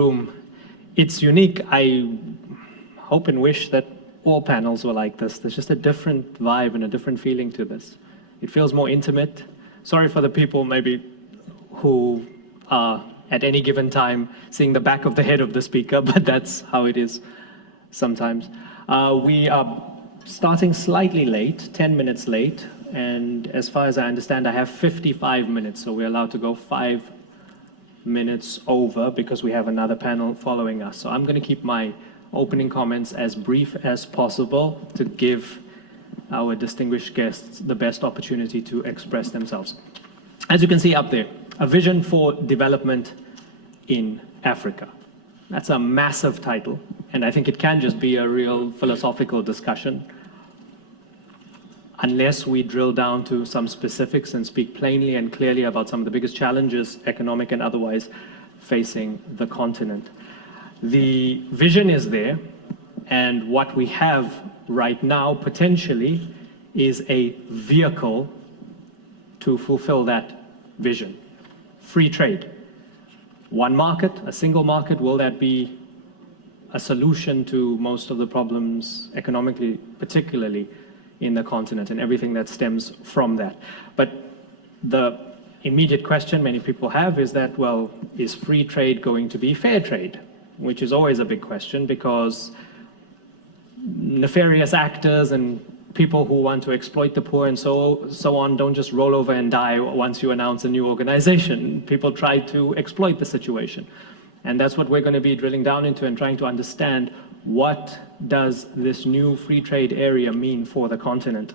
room. It's unique. I hope and wish that all panels were like this. There's just a different vibe and a different feeling to this. It feels more intimate. Sorry for the people maybe who are at any given time seeing the back of the head of the speaker, but that's how it is sometimes. We are starting slightly late, 10 minutes late, and as far as I understand, I have 55 minutes, so we're allowed to go 5 minutes over because we have another panel following us. So I'm going to keep my opening comments as brief as possible to give our distinguished guests the best opportunity to express themselves. As you can see up there, a vision for development in Africa. That's a massive title, and I think it can just be a real philosophical discussion unless we drill down to some specifics and speak plainly and clearly about some of the biggest challenges, economic and otherwise, facing the continent. The vision is there, and what we have right now, potentially, is a vehicle to fulfill that vision. Free trade. One market, a single market, will that be a solution to most of the problems economically, particularly in the continent and everything that stems from that? But the immediate question many people have is that, well, is free trade going to be fair trade? Which is always a big question because nefarious actors and people who want to exploit the poor and so on don't just roll over and die once you announce a new organization. People try to exploit the situation. And that's what we're going to be drilling down into and trying to understand, what does this new free trade area mean for the continent?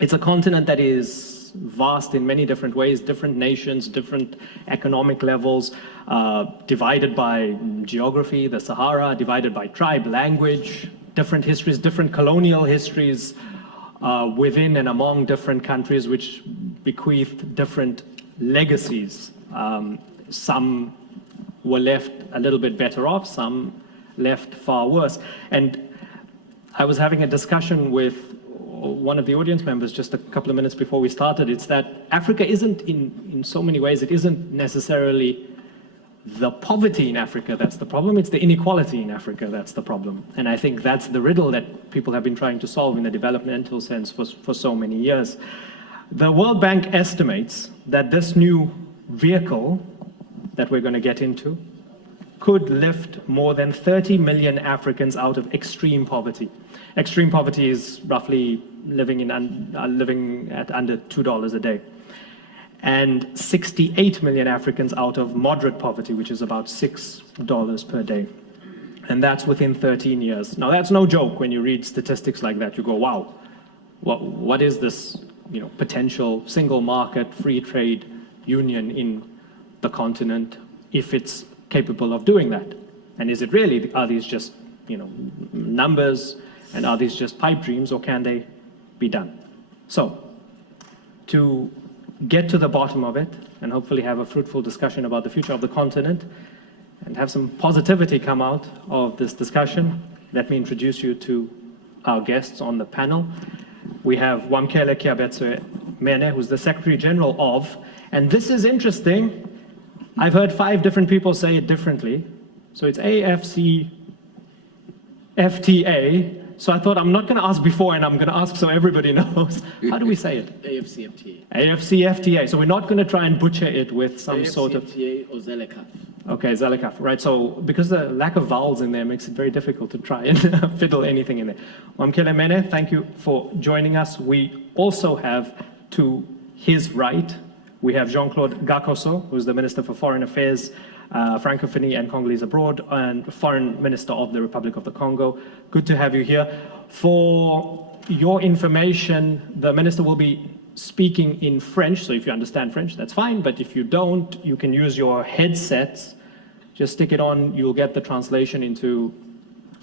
It's a continent that is vast in many different ways, different nations, different economic levels, divided by geography, the Sahara, divided by tribe, language, different histories, different colonial histories within and among different countries, which bequeathed different legacies. Some were left a little bit better off, some left far worse. And I was having a discussion with one of the audience members just a couple of minutes before we started. It's that Africa isn't, in so many ways, it isn't necessarily the poverty in Africa that's the problem, it's the inequality in Africa that's the problem. And I think that's the riddle that people have been trying to solve in a developmental sense for so many years. The World Bank estimates that this new vehicle that we're going to get into could lift more than 30 million Africans out of extreme poverty. Extreme poverty is roughly living at under $2 a day. And 68 million Africans out of moderate poverty, which is about $6 per day. And that's within 13 years. Now, that's no joke. When you read statistics like that, you go, wow, what is this, potential single market, free trade union in the continent if it's capable of doing that? And is it really, are these just, numbers, and are these just pipe dreams, or can they be done? So, to get to the bottom of it and hopefully have a fruitful discussion about the future of the continent and have some positivity come out of this discussion, let me introduce you to our guests on the panel. We have Wamkele Kiabetswe Mene, who's the Secretary General of, and this is interesting, I've heard 5 different people say it differently, so it's AFCFTA. So I thought I'm not going to ask before, and I'm going to ask so everybody knows. How do we say it? AFCFTA. AFCFTA. So we're not going to try and butcher it with some sort of... AFCFTA or ZLECAf. Okay, ZLECAf. Right, so because the lack of vowels in there makes it very difficult to try and fiddle anything in there. Wamkele Mene, thank you for joining us. We also have, to his right, we have Jean-Claude Gakoso, who's the Minister for Foreign Affairs, Francophonie and Congolese Abroad, and Foreign Minister of the Republic of the Congo. Good to have you here. For your information, the Minister will be speaking in French, so if you understand French, that's fine, but if you don't, you can use your headsets. Just stick it on, you'll get the translation into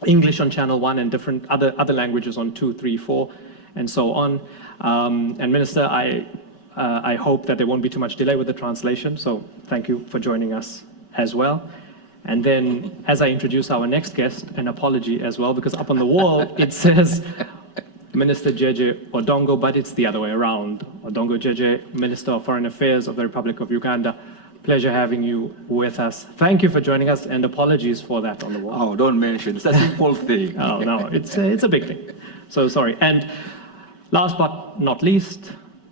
English on channel 1 and different other languages on 2, 3, 4, and so on. And Minister, I hope that there won't be too much delay with the translation, so thank you for joining us as well. And then, as I introduce our next guest, an apology as well, because up on the wall it says Minister Jeje Odongo, but it's the other way around. Odongo Jeje, Minister of Foreign Affairs of the Republic of Uganda. Pleasure having you with us. Thank you for joining us, and apologies for that on the wall. Oh, don't mention. It's a simple thing. Oh, no, it's a big thing. So sorry. And last but not least,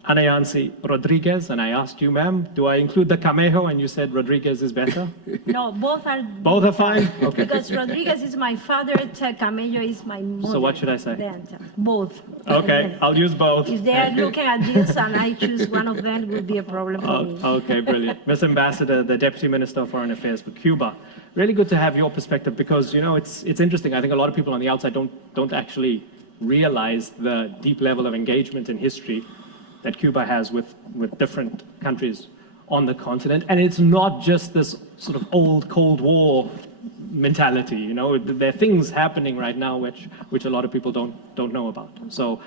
Anayansi Rodriguez, and I asked you, ma'am, do I include the Camejo? And you said Rodriguez is better? No, both are. Both are fine? Okay. Because Rodriguez is my father, Camello is my mother. So what should I say? Then, both. Okay, I'll use both. If they are looking at this and I choose one of them, it would be a problem for me. Okay, brilliant. Ms. Ambassador, the Deputy Minister of Foreign Affairs for Cuba, really good to have your perspective because, you know, it's interesting. I think a lot of people on the outside don't actually realize the deep level of engagement in history that Cuba has with different countries on the continent. And it's not just this sort of old Cold War mentality, you know, there are things happening right now which a lot of people don't know about. So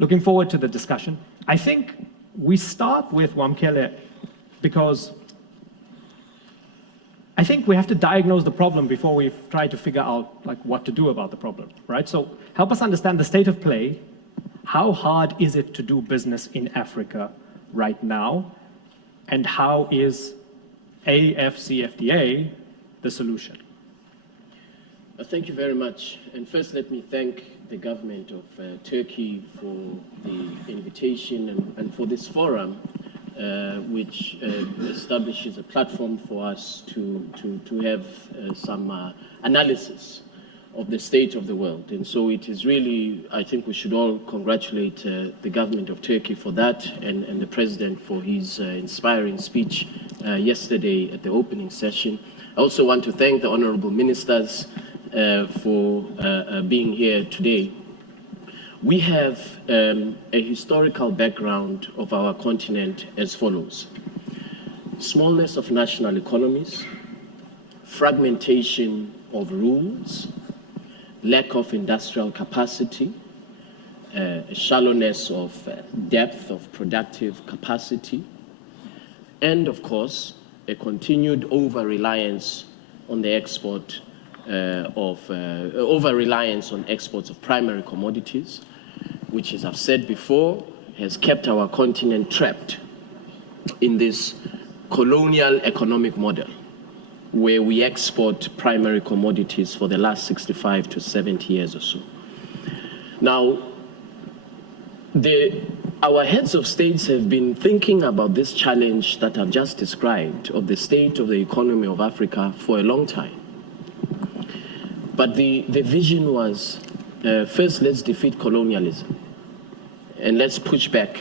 looking forward to the discussion. I think we start with Wamkele because I think we have to diagnose the problem before we try to figure out like what to do about the problem, right? So help us understand the state of play. How hard is it to do business in Africa right now? And how is AFCFTA the solution? Thank you very much. And first, let me thank the government of Turkey for the invitation and for this forum, which establishes a platform for us to have some analysis of the state of the world. And so it is really, I think we should all congratulate the government of Turkey for that and the president for his inspiring speech yesterday at the opening session. I also want to thank the honorable ministers for being here today. We have a historical background of our continent as follows: smallness of national economies, fragmentation of rules, lack of industrial capacity, shallowness of depth of productive capacity, and of course, a continued over-reliance on the export over-reliance on exports of primary commodities, which, as I've said before, has kept our continent trapped in this colonial economic model, where we export primary commodities for the last 65 to 70 years or so. Now, our heads of states have been thinking about this challenge that I've just described of the state of the economy of Africa for a long time. But the vision was, first, let's defeat colonialism, and let's push back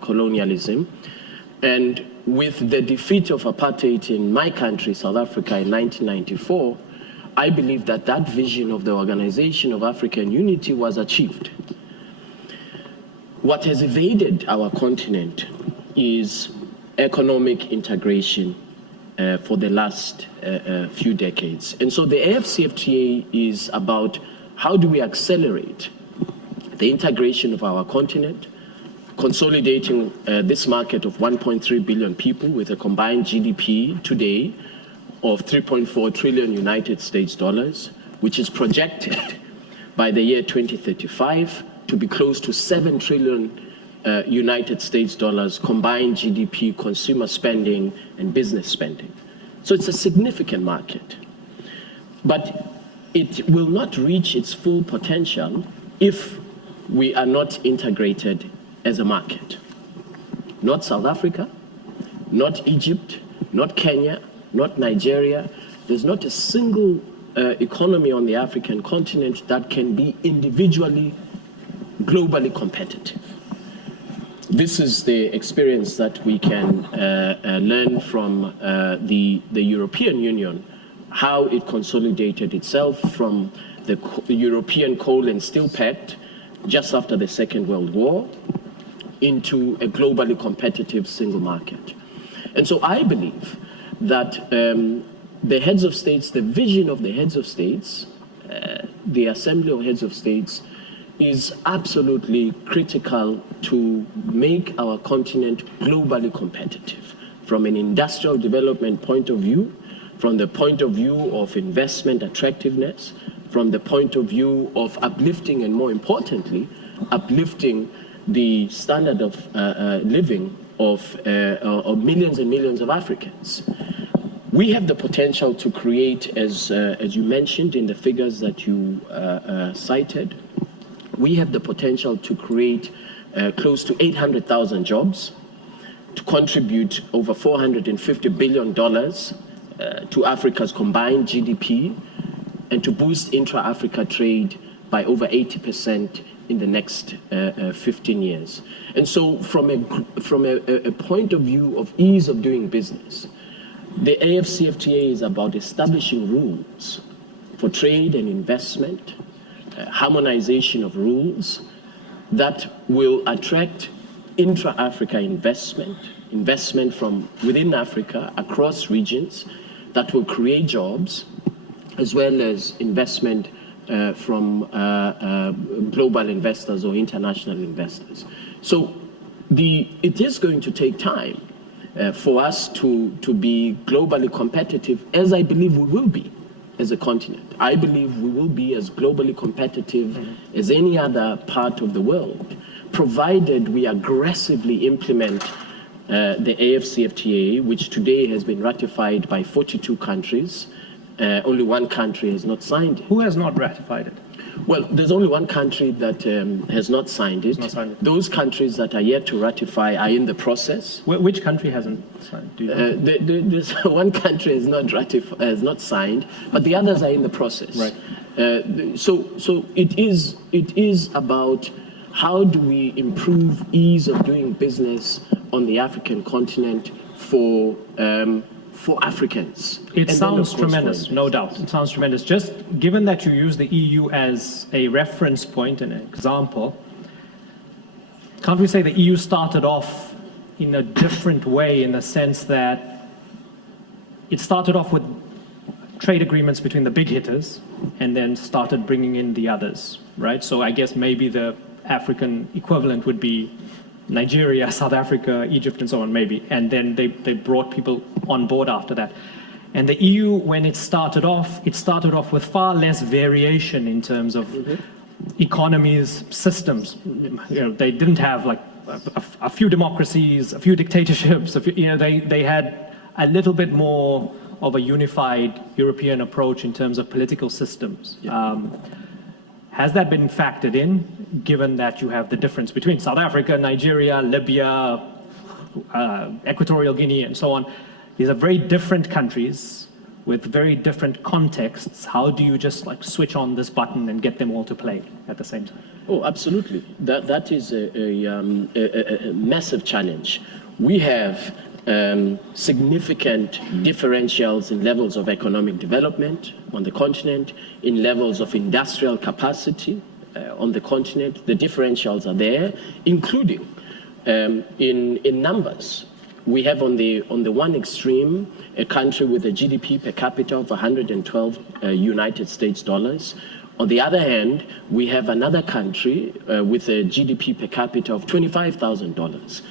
colonialism. And with the defeat of apartheid in my country, South Africa, in 1994, I believe that that vision of the Organization of African Unity was achieved. What has evaded our continent is economic integration for the last few decades. And so the AFCFTA is about how do we accelerate the integration of our continent, consolidating this market of 1.3 billion people with a combined GDP today of 3.4 trillion United States dollars, which is projected by the year 2035 to be close to 7 trillion United States dollars combined GDP, consumer spending, and business spending. So it's a significant market. But it will not reach its full potential if we are not integrated as a market. Not South Africa, not Egypt, not Kenya, not Nigeria. There's not a single economy on the African continent that can be individually globally competitive. This is the experience that we can learn from the European Union, how it consolidated itself from the European Coal and Steel Pact just after the Second World War into a globally competitive single market. And so I believe that the heads of states, the vision of the heads of states, the Assembly of Heads of States, is absolutely critical to make our continent globally competitive from an industrial development point of view, from the point of view of investment attractiveness, from the point of view of uplifting, and more importantly, uplifting the standard of living of millions and millions of Africans. We have the potential to create, as you mentioned in the figures that you cited, we have the potential to create close to 800,000 jobs, to contribute over $450 billion to Africa's combined GDP, and to boost intra-Africa trade by over 80% in the next 15 years. And so from a point of view of ease of doing business, the AFCFTA is about establishing rules for trade and investment, harmonization of rules that will attract intra-Africa investment from within Africa across regions that will create jobs, as well as investment from global investors or international investors. So it is going to take time for us to be globally competitive, as I believe we will be as a continent. I believe we will be as globally competitive as any other part of the world, provided we aggressively implement the AFCFTA, which today has been ratified by 42 countries. Only one country has not signed it. Who has not ratified it? Well, there's only one country that has not signed it. Those countries that are yet to ratify are in the process. Which country hasn't signed? Do you know? There's one country has not signed, but the others are in the process. Right. So it is about how do we improve ease of doing business on the African continent for Africans. It sounds tremendous, no doubt. It sounds tremendous. Just given that you use the EU as a reference point and an example, can't we say the EU started off in a different way, in the sense that it started off with trade agreements between the big hitters and then started bringing in the others, right? So I guess maybe the African equivalent would be Nigeria, South Africa, Egypt, and so on, maybe. And then they brought people on board after that. And the EU, when it started off with far less variation in terms of economies, systems. You know, they didn't have like a few democracies, a few dictatorships. They had a little bit more of a unified European approach in terms of political systems. Yeah. Has that been factored in, given that you have the difference between South Africa, Nigeria, Libya, Equatorial Guinea, and so on? These are very different countries with very different contexts. How do you just like switch on this button and get them all to play at the same time? Oh, absolutely. That is a massive challenge. We have significant differentials in levels of economic development on the continent, in levels of industrial capacity on the continent. The differentials are there, including in numbers. We have on the one extreme a country with a GDP per capita of 112 United States dollars. On the other hand, we have another country with a GDP per capita of $25,000.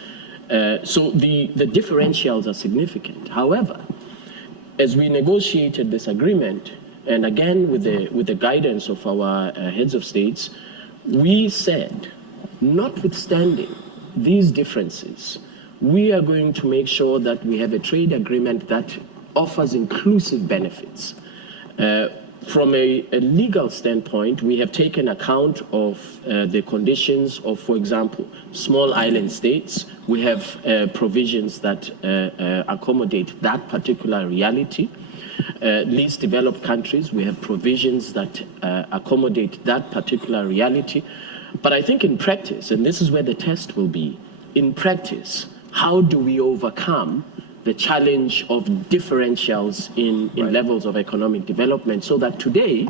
So the differentials are significant. However, as we negotiated this agreement, and again with the guidance of our heads of states, we said, notwithstanding these differences, we are going to make sure that we have a trade agreement that offers inclusive benefits. From a legal standpoint, we have taken account of the conditions of, for example, small island states. We have provisions that accommodate that particular reality. Least developed countries, we have provisions that accommodate that particular reality. But I think in practice, and this is where the test will be, in practice, how do we overcome the challenge of differentials in levels of economic development, so that today,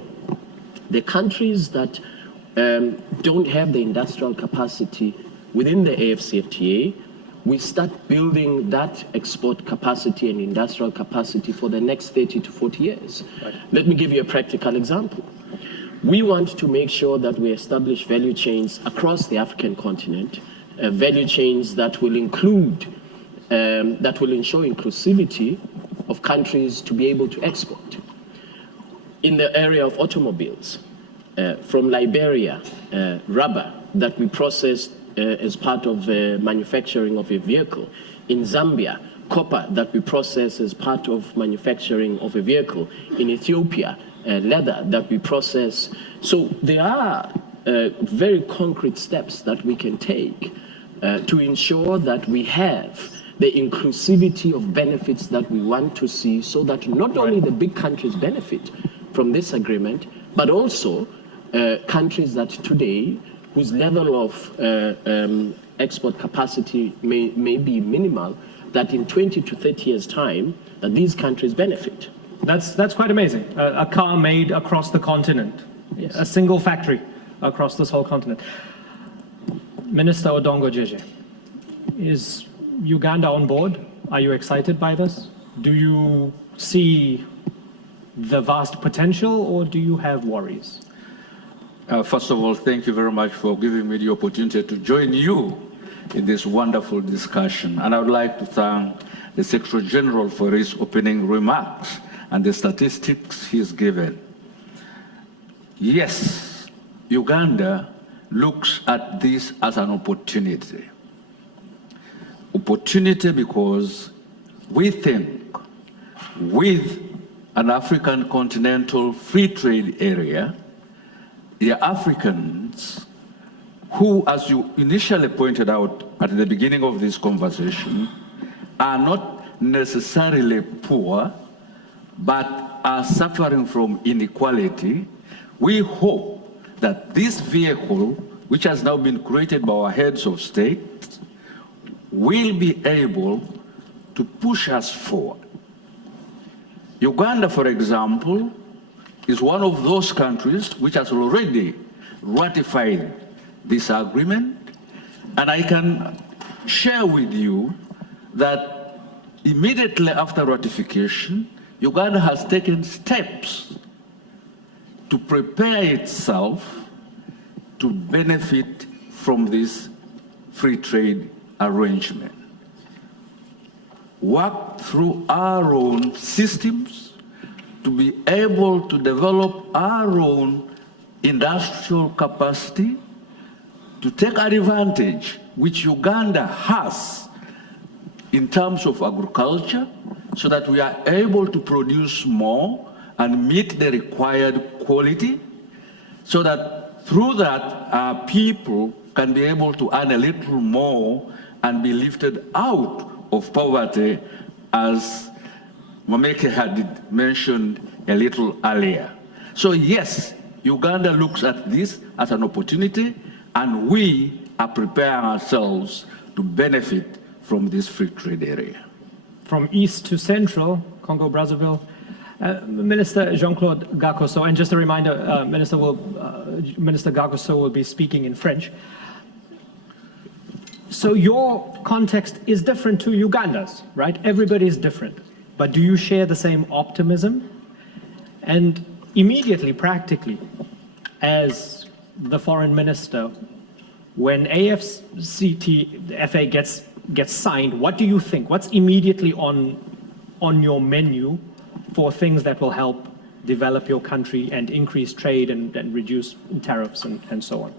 the countries that don't have the industrial capacity within the AFCFTA, we start building that export capacity and industrial capacity for the next 30 to 40 years. Right. Let me give you a practical example. We want to make sure that we establish value chains across the African continent, value chains that will include that will ensure inclusivity of countries to be able to export. In the area of automobiles, from Liberia, rubber that we processed as part of manufacturing of a vehicle. In Zambia, copper that we process as part of manufacturing of a vehicle. In Ethiopia, leather that we process. So there are very concrete steps that we can take to ensure that we have the inclusivity of benefits that we want to see, so that not only the big countries benefit from this agreement, but also countries that today, whose level of export capacity may be minimal, that in 20 to 30 years' time, that these countries benefit. That's quite amazing. A car made across the continent, Yes. a single factory across this whole continent. Minister Odongo Jeje, is Uganda on board? Are you excited by this? Do you see the vast potential, or do you have worries? First of all, thank you very much for giving me the opportunity to join you in this wonderful discussion. And I would like to thank the Secretary General for his opening remarks and the statistics he's given. Yes, Uganda looks at this as an opportunity. Opportunity because we think with an African continental free trade area, the Africans who, as you initially pointed out at the beginning of this conversation, are not necessarily poor, but are suffering from inequality. We hope that this vehicle, which has now been created by our heads of state, will be able to push us forward. Uganda, for example, is one of those countries which has already ratified this agreement, and I can share with you that immediately after ratification, Uganda has taken steps to prepare itself to benefit from this free trade arrangement. Work through our own systems to be able to develop our own industrial capacity to take advantage, which Uganda has in terms of agriculture, so that we are able to produce more and meet the required quality, so that through that our people can be able to earn a little more and be lifted out of poverty, as Mameke had mentioned a little earlier. So yes, Uganda looks at this as an opportunity, and we are preparing ourselves to benefit from this free trade area. From east to central, Congo, Brazzaville, Minister Jean-Claude Gakoso, and just a reminder, Minister Gakoso will be speaking in French. So your context is different to Uganda's, right? Everybody is different. But do you share the same optimism? And immediately, practically, as the foreign minister, when AfCFTA gets signed, what do you think? What's immediately on your menu for things that will help develop your country and increase trade and reduce tariffs and so on?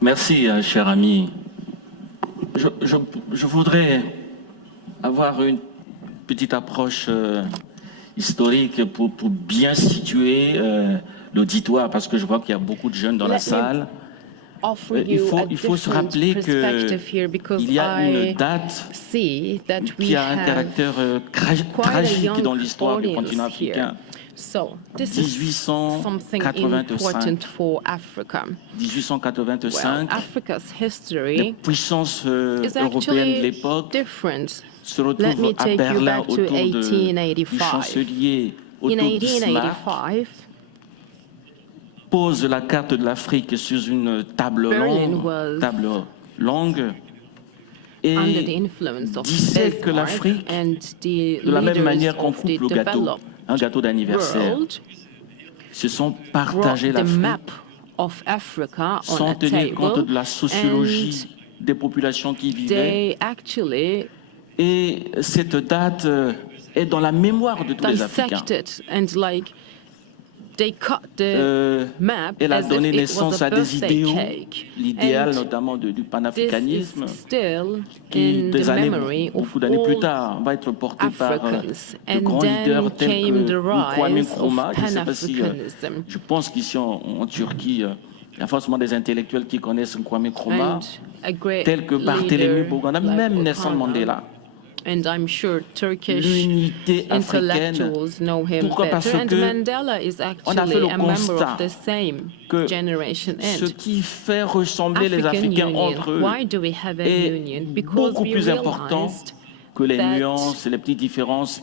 Merci, cher ami. Je voudrais avoir une petite approche historique pour bien situer l'auditoire, parce que je vois qu'il y a beaucoup de jeunes dans la salle. Il faut se rappeler qu'il y a une date qui a un caractère tragique dans l'histoire du continent africain. 1885, les puissances européennes de l'époque se retrouvent à Berlin autour du chancelier Otto Bismarck, pose la carte de l'Afrique sur une table longue et dissèque l'Afrique de la même manière qu'on coupe le gâteau, un gâteau d'anniversaire. Se sont partagés l'Afrique sans tenir compte de la sociologie des populations qui vivaient. Et cette date est dans la mémoire de tous les Africains. they cut the map elle a as donné if it naissance was a à des birthday idéaux, cake. l'idéal And notamment du this panafricanisme, is still qui, in the memory of beaucoup d'années plus all tard, va être porté par Africans. de And grands leaders then tels came the que Kwame rise of Nkrumah. Je ne sais pas si, Pan-Africanism. je pense qu'ici en Turquie, il y a forcément des intellectuels qui connaissent Kwame Nkrumah, And a great tels que Barthélemy leader Boganda, like même Nelson O'Connor. Mandela. And I'm sure Turkish L'unité africaine. intellectuals know him Pourquoi? Parce better. And que Mandela is on a fait actually le a member constat of the same que generation. ce And qui fait ressembler les African Africains Union, entre eux why do we have a est union? Because beaucoup we plus important realized que les that nuances et les petites différences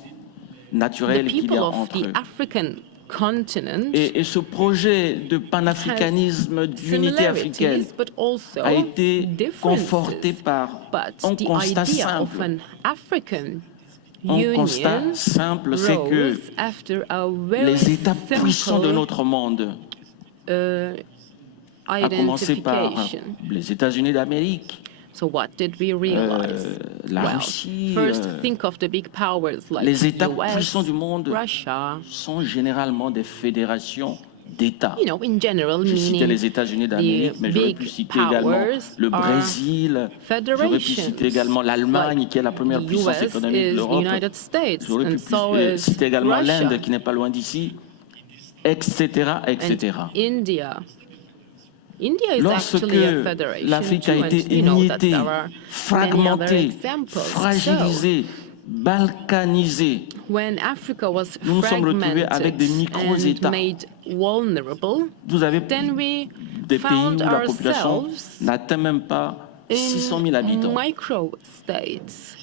the naturelles qu'il y people a of entre the eux. African continent Et ce projet de panafricanisme, d'unité africaine, similarities, but also a été conforté differences. par But un the constat idea of simple. an African Un constat union simple, c'est que rose after a very les États puissants de simple notre monde, à commencer par identification. les États-Unis d'Amérique, So what did we realize? la Well, Russie, first think of the big powers like les États US, puissants du monde Russia. sont généralement des fédérations d'États. You know, in general, Je citais meaning les États-Unis d'Amérique, the mais j'aurais big pu citer également powers le are Brésil, j'aurais pu citer également l'Allemagne, like qui est la première the puissance US économique de is the l'Europe. United States, J'aurais and pu so is citer également Russia. l'Inde, qui n'est pas loin d'ici, etc., etc. And India. India is Lorsque actually a federation l'Afrique a too, été and you know that émiettée, there are many other fragmentée, examples. fragilisée, balkanisée, When Africa was nous nous sommes retrouvés avec des fragmented micro-États. and made vulnerable, vous avez then we des pays où found la population ourselves n'atteint même pas 600 000 in habitants. micro-states.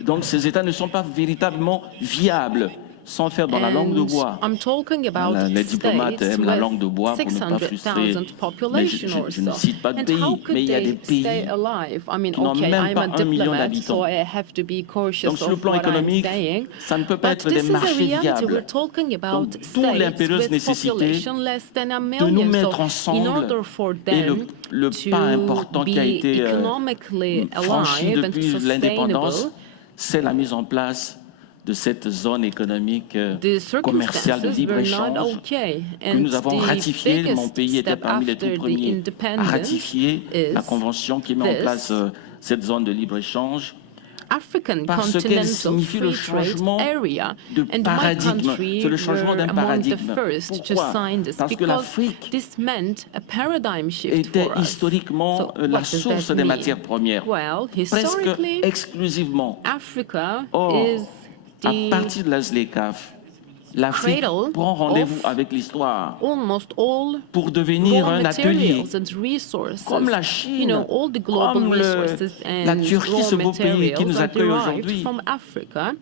Donc ces États ne sont pas véritablement viables, sans faire dans la langue de And bois. I'm talking about Les diplomates states aiment la with langue de bois pour ne pas frustrer. 600,000 population or je ne so. cite pas de And pays, how could mais il y a des they pays stay alive? I mean, qui n'ont okay, même I'm pas a 1 million diplomat, d'habitants. so I have to be cautious Donc sur le of plan what I'm économique, saying. ça ne peut pas But être des this is a marchés reality. We're viables. talking about Donc, d'où states l'impérieuse with nécessité population less than a de million. nous mettre So ensemble in order for et them le pas important to qui a be été economically franchi alive and depuis l'indépendance, sustainable, c'est la mise en place de cette zone économique the commerciale de circumstances were not libre-échange okay. que And nous avons the ratifié. Mon biggest pays était step parmi les tout after the premiers à independence ratifier la is convention qui met en this. place cette zone de libre-échange. African Parce qu'elle continental signifie le free trade changement area, de and my paradigme. country C'est le changement were d'un among the paradigme. first to Pourquoi? sign this Parce que because l'Afrique this meant a paradigm shift était for us. historiquement So la what does source that des mean? matières premières, Well, presque historically, exclusivement. Africa Or, is à the partir de la ZLECAf, l'Afrique cradle prend rendez-vous of avec l'histoire almost all pour devenir raw un atelier. materials and resources. Comme la You Chine, know, all the global comme resources la and Turquie, ce raw beau pays qui materials nous are accueille derived aujourd'hui. from Africa.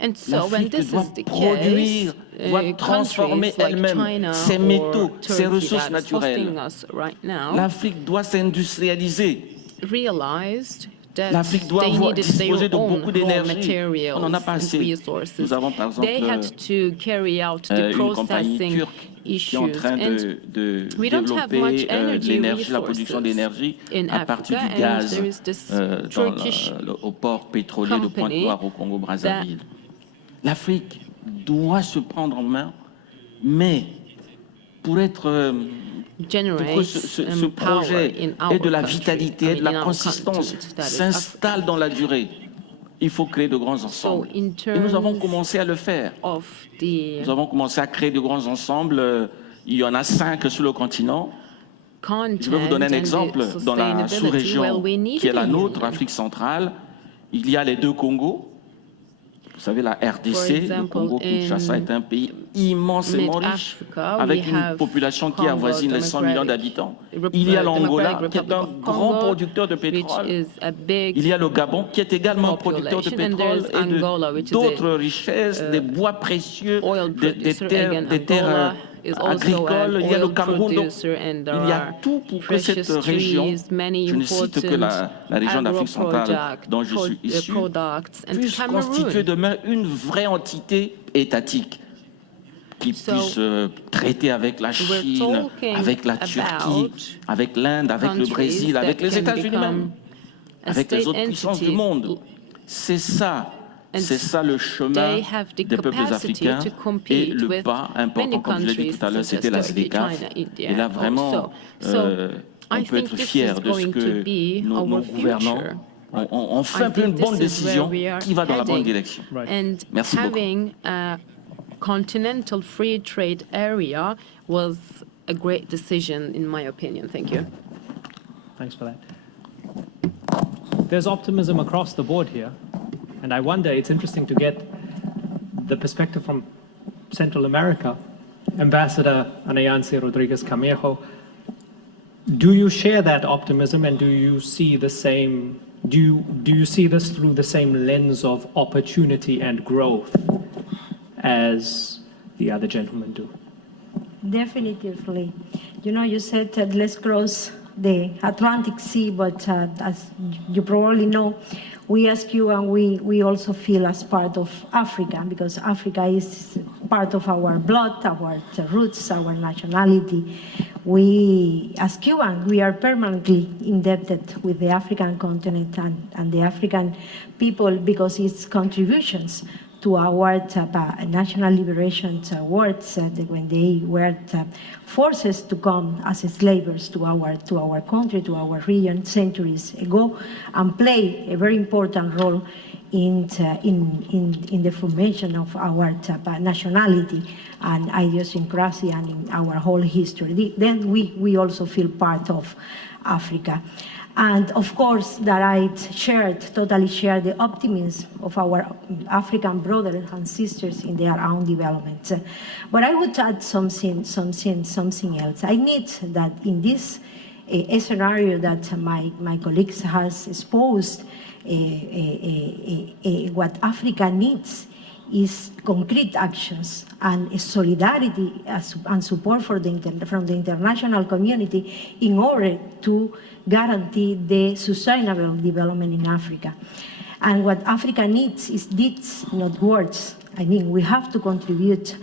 And so when L'Afrique this doit is the produire, case, doit transformer countries like elle-même China ses or métaux, ses Turkey ressources that is naturelles. hosting us right now L'Afrique doit s'industrialiser. realized that L'Afrique doit they needed disposer their de own beaucoup raw d'énergie. materials On n'en a pas and assez. resources. Nous avons par exemple They had to carry out the une compagnie processing turque qui est en issues. train And de we don't have much développer energy l'énergie, la production resources d'énergie in à partir Africa, du and gaz there is this Turkish au port pétrolier de company Pointe-Noire au Congo-Brazzaville. L'Afrique doit se prendre en main, mais pour être pour que generate ce power projet in our ait de la country. vitalité, I ait de mean, la in our consistance, continent, that is s'installe dans la durée, il faut créer de grands ensembles. in Et nous avons terms commencé à le faire. of the Nous avons commencé à créer de grands ensembles. Il y en a 5 sur le continent. content Je vais vous donner un and the exemple. Dans la sustainability. sous-région Well, we qui est needed la a nôtre, union. Afrique centrale, il y a les 2 Congos. Vous savez, la RDC, For le example, Congo-Kinshasa in est un pays immensément riche, Mid-Africa, avec we une have population qui Congo avoisine les 100 millions Democratic d'habitants. Il y a l'Angola, Democratic qui est un Republic of grand Congo, producteur de which pétrole. is a big Il y a le Gabon, qui est également un producteur de population, and pétrole there's et Angola, which is d'autres a, richesses, des bois précieux, oil des producer. terres, Again, des terres Angola is also agricoles. an Il y a le oil Cameroun. Donc, producer, and there il y a are tout pour que cette precious région, trees, many je ne cite que la région d'Afrique centrale dont je suis issu, products, and puisse Cameroon. constituer demain une vraie entité étatique qui So, puisse traiter avec la Chine, talking avec la about Turquie, avec l'Inde, avec le countries Brésil, that avec les can États-Unis become même, a avec les state autres puissances du entity. monde. C'est ça C'est ça le chemin they have the des peuples capacity africains. to Et compete le with pas many important, comme je l'ai dit countries, tout à l'heure, such as c'était la Turkey, SDCAF. China, India. Et là, vraiment, So on I peut think être this fier is de ce going to que be nos our gouvernants future. on fait I un peu une think bonne this is where décision we are qui va dans la bonne heading. direction. Right. And Merci beaucoup. having a continental free trade area was a great decision, in my opinion. Thank you. Thanks for that. There's optimism across the board here, and I wonder, it's interesting to get the perspective from Central America. Ambassador Anayansi Rodriguez Camejo, do you share that optimism, and do you see the same, do you see this through the same lens of opportunity and growth as the other gentlemen do? Definitively. You know, you said that let's cross the Atlantic Sea, but as you probably know, we as Cuban, we also feel as part of Africa, because Africa is part of our blood, our roots, our nationality. We, as Cuban, we are permanently indebted with the African continent and the African people because its contributions to our national liberation wars when they were forced to come as slavers to our country, to our region centuries ago, and play a very important role in the formation of our nationality and idiosyncrasy and in our whole history. Then we also feel part of Africa. And of course, that I totally share the optimism of our African brothers and sisters in their own development. But I would add something else. I need that in this scenario that my colleagues has exposed, what Africa needs is concrete actions and solidarity and support from the international community in order to guarantee the sustainable development in Africa. And what Africa needs is deeds, not words. I mean, we have to contribute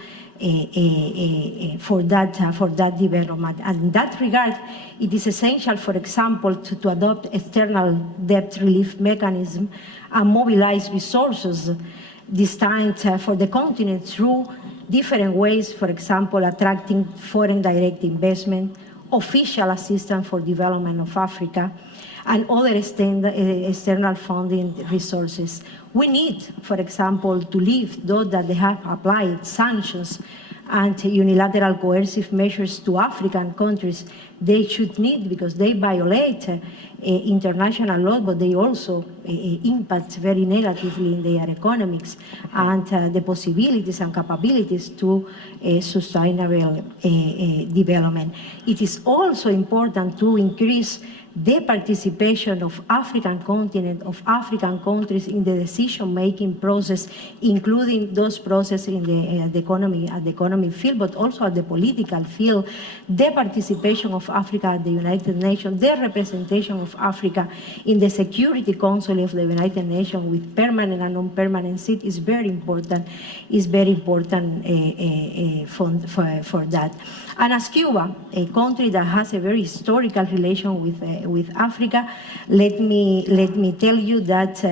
for that development. And in that regard, it is essential, for example, to adopt external debt relief mechanism and mobilize resources destined for the continent through different ways, for example, attracting foreign direct investment, official assistance for development of Africa, and other external funding resources. We need, for example, to lift those that they have applied sanctions and unilateral coercive measures to African countries. They should need, because they violate international law, but they also impact very negatively in their economics and the possibilities and capabilities to sustainable development. It is also important to increase the participation of African continent, of African countries in the decision-making process, including those processes in the economic field, but also at the political field, the participation of Africa at the United Nations, the representation of Africa in the Security Council of the United Nations with permanent and non-permanent seat is very important, for that. And as Cuba, a country that has a very historical relation with Africa, let me tell you that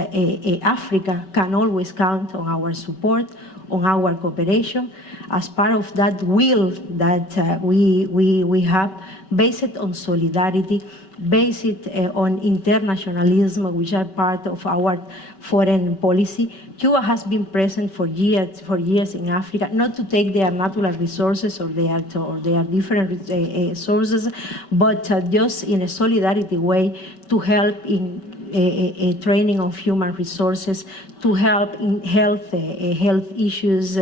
Africa can always count on our support, on our cooperation, as part of that will that we have, based on solidarity, based on internationalism, which are part of our foreign policy. Cuba has been present for years in Africa, not to take their natural resources or their different sources, but just in a solidarity way to help in a training of human resources, to help in health issues,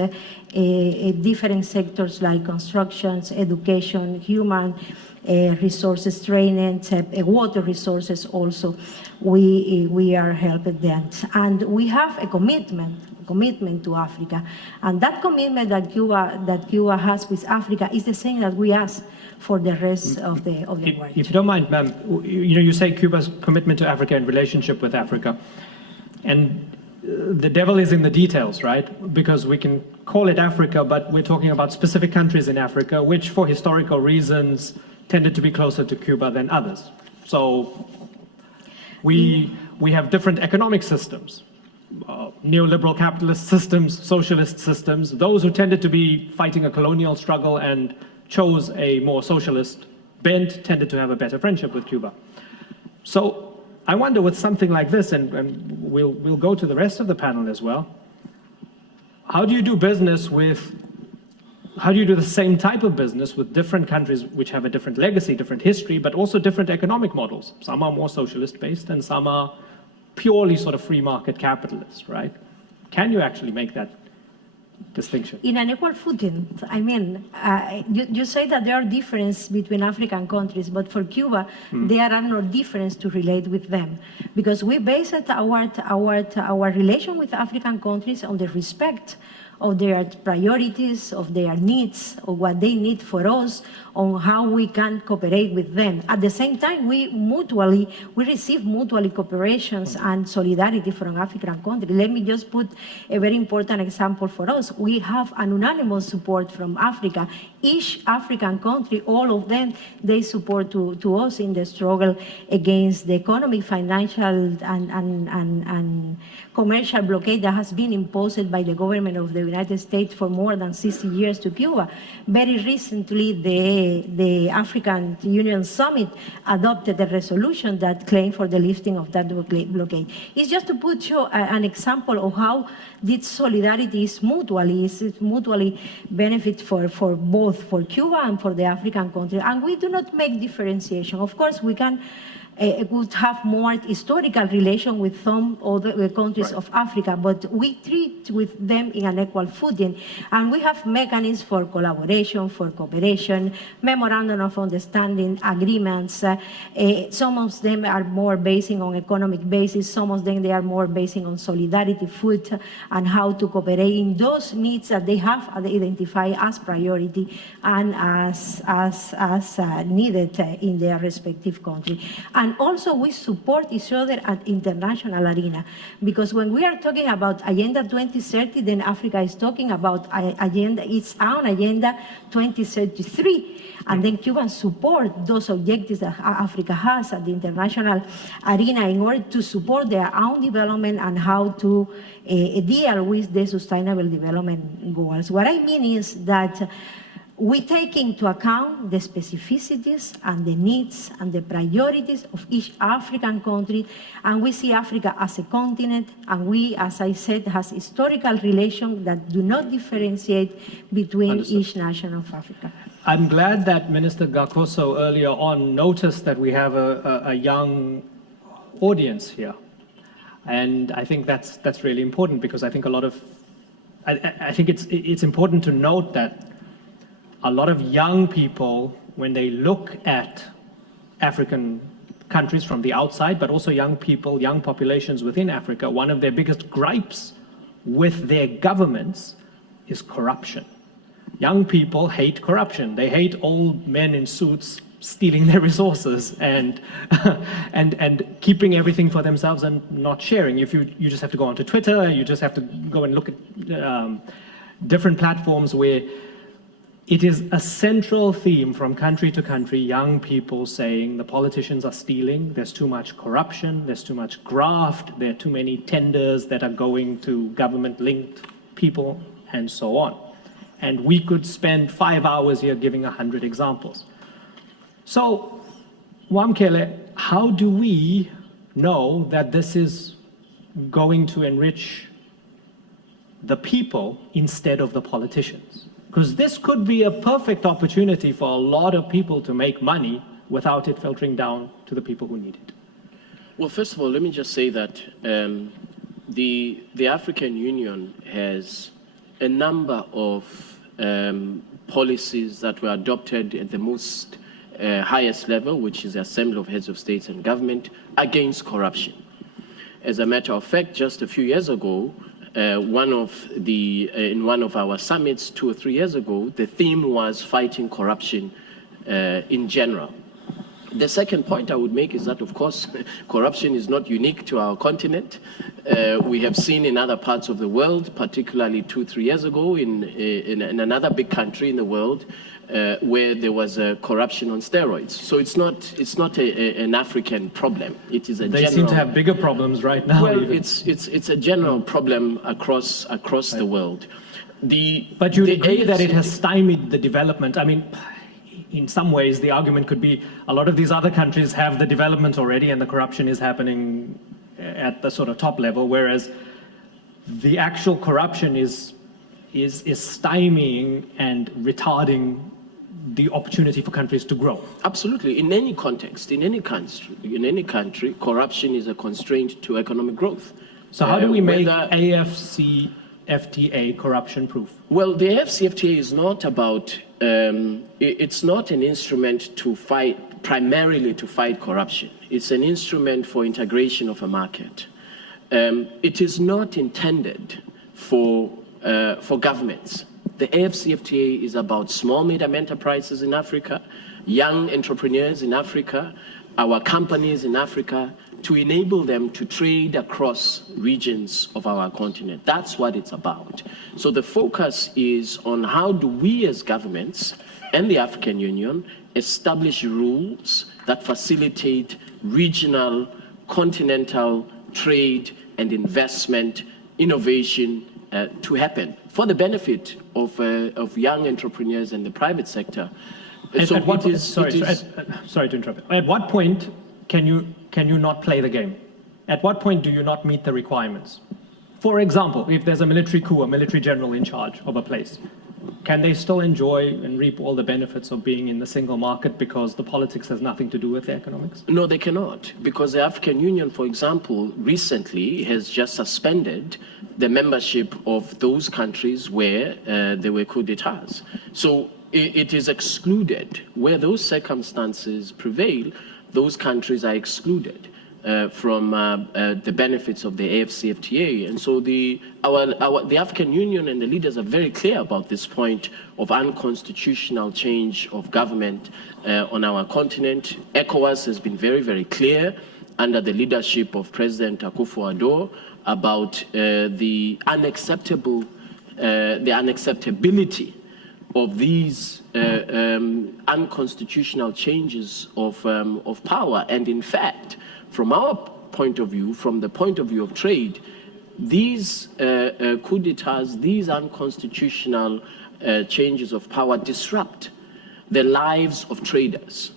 different sectors like constructions, education, human resources training, water resources also. We are helping them. And we have a commitment to Africa. And that commitment that Cuba has with Africa is the same that we ask for the rest of the world. If you don't mind, ma'am, you say Cuba's commitment to Africa and relationship with Africa. And the devil is in the details, right? Because we can call it Africa, but we're talking about specific countries in Africa, which for historical reasons tended to be closer to Cuba than others. So we have different economic systems. neoliberal capitalist systems, socialist systems, those who tended to be fighting a colonial struggle and chose a more socialist bent tended to have a better friendship with Cuba. So I wonder with something like this, and we'll go to the rest of the panel as well, how do you do business with, how do you do the same type of business with different countries which have a different legacy, different history, but also different economic models? Some are more socialist based and some are purely sort of free market capitalist, right? Can you actually make that distinction? In an equal footing. I mean, you say that there are differences between African countries, but for Cuba, there are no difference to relate with them, because we base our relation with African countries on the respect of their priorities, of their needs, of what they need for us, on how we can cooperate with them. At the same time, we receive mutually cooperations and solidarity from African countries. Let me just put a very important example for us. We have an unanimous support from Africa. Each African country, all of them, they support to us in the struggle against the economic, financial, and commercial blockade that has been imposed by the government of the United States for more than 60 years to Cuba. Very recently, the African Union Summit adopted a resolution that claimed for the lifting of that blockade. It's just to put you an example of how this solidarity is mutually benefit for both, for Cuba and for the African country. And we do not make differentiation. Of course, we can would have more historical relation with some other countries of Africa, but we treat with them in an equal footing. And we have mechanisms for collaboration, for cooperation, memorandum of understanding, agreements. Some of them are more based on economic basis. Some of them, they are more based on solidarity, food, and how to cooperate in those needs that they have identified as priority and as needed in their respective country. And also we support each other at international arena, because when we are talking about Agenda 2030, then Africa is talking about its own Agenda 2033. And then Cuba support those objectives that Africa has at the international arena in order to support their own development and how to deal with the sustainable development goals. What I mean is that we take into account the specificities and the needs and the priorities of each African country, and we see Africa as a continent, and we, as I said, has historical relations that do not differentiate between Understood. each nation of Africa. I'm glad that Minister Gakoso earlier on noticed that we have a young audience here. And I think that's really important, because I think I think it's important to note that a lot of young people, when they look at African countries from the outside, but also young people, young populations within Africa, one of their biggest gripes with their governments is corruption. Young people hate corruption. They hate old men in suits stealing their resources and keeping everything for themselves and not sharing. If you just have to go onto Twitter, you just have to go and look at different platforms where it is a central theme from country to country, young people saying the politicians are stealing, there's too much corruption, there's too much graft, there are too many tenders that are going to government-linked people, and so on. And we could spend 5 hours here giving 100 examples. So, Wamkele, how do we know that this is going to enrich the people instead of the politicians? Because this could be a perfect opportunity for a lot of people to make money without it filtering down to the people who need it. Well, first of all, let me just say that the African Union has a number of policies that were adopted at the most highest level, which is the Assembly of Heads of States and Government, against corruption. As a matter of fact, just a few years ago, in one of our summits 2 or 3 years ago, the theme was fighting corruption in general. The second point I would make is that, of course, corruption is not unique to our continent. We have seen in other parts of the world, particularly 2-3 years ago in another big country in the world, where there was corruption on steroids. So it's not an African problem. It is a They general. seem to have bigger problems right now. Well, even. it's a general problem across the world. But you agree that it has stymied the development. I mean, in some ways, the argument could be a lot of these other countries have the development already and the corruption is happening at the sort of top level, whereas the actual corruption is stymieing and retarding the opportunity for countries to grow. Absolutely. In any context, in any country, corruption is a constraint to economic growth. So how do we make whether- AFCFTA corruption proof? Well, the AFCFTA is not about, it's not an instrument to fight, primarily to fight corruption. It's an instrument for integration of a market. It is not intended for governments. The AFCFTA is about small medium enterprises in Africa, young entrepreneurs in Africa, our companies in Africa, to enable them to trade across regions of our continent. That's what it's about. So the focus is on how do we as governments and the African Union establish rules that facilitate regional, continental trade and investment, innovation to happen for the benefit of young entrepreneurs and the private sector. Sorry to interrupt. At what point can you not play the game? At what point do you not meet the requirements? For example, if there's a military coup, a military general in charge of a place, can they still enjoy and reap all the benefits of being in the single market because the politics has nothing to do with the economics? No, they cannot, because the African Union, for example, recently has just suspended the membership of those countries where there were coup d'etats. So it is excluded. Where those circumstances prevail, those countries are excluded from the benefits of the AFCFTA. And so the African Union and the leaders are very clear about this point of unconstitutional change of government on our continent. ECOWAS has been very, very clear under the leadership of President Akufo-Addo about the unacceptability of these unconstitutional changes of power. And in fact, from our point of view, from the point of view of trade, these coup d'etats, these unconstitutional changes of power disrupt the lives of traders.